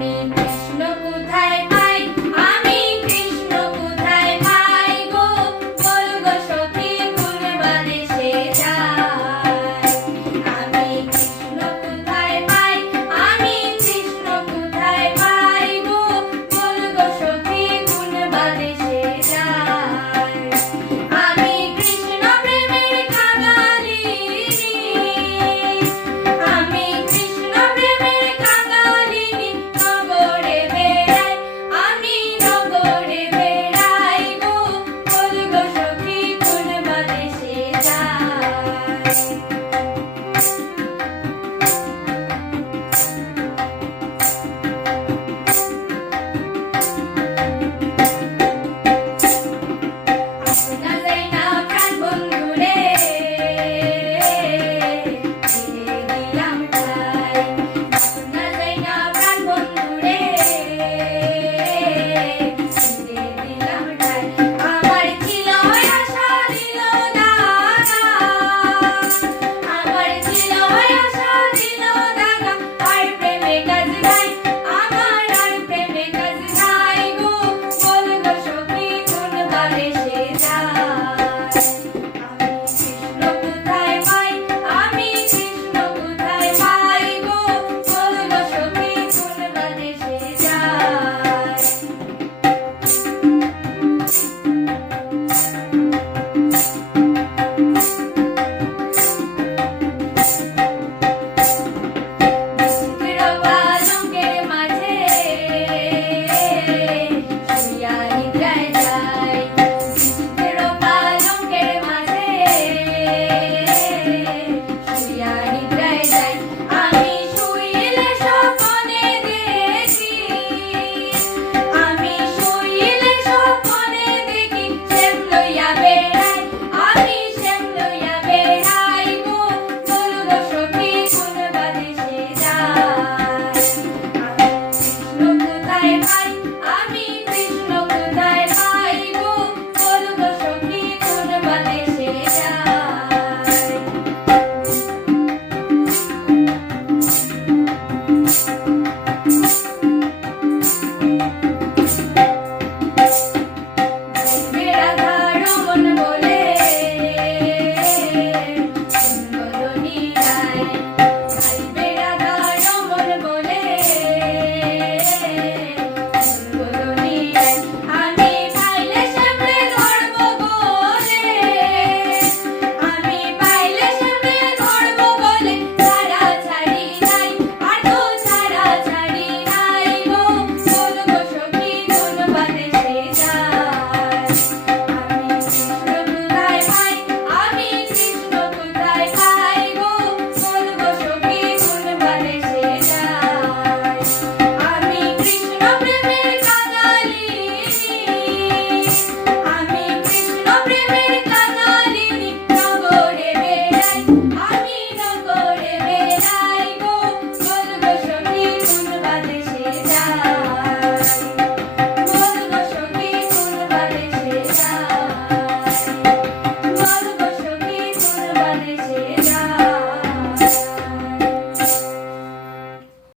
me.